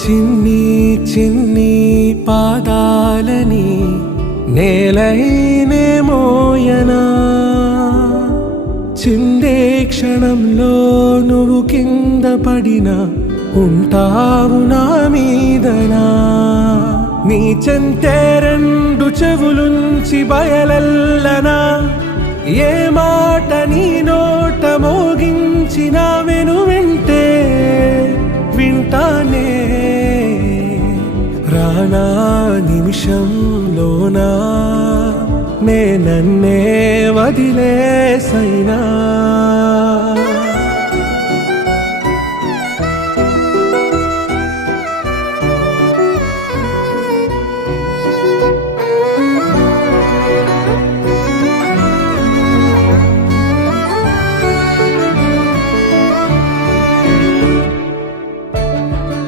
చిన్ని చిన్ని పాదాలని నేలైనే మోయనా, చిందే క్షణంలో నువ్వు కింద పడినా ఉంటావు నా మీదనా. నీ చెంతే రెండు చెవులుంచి బయలెల్లనా, ఏ మాట నీ నోట మోగించిన వెను వింటే వింటానే. రానా నిమిషంలోనా నే నన్నే వదిలేసైనా.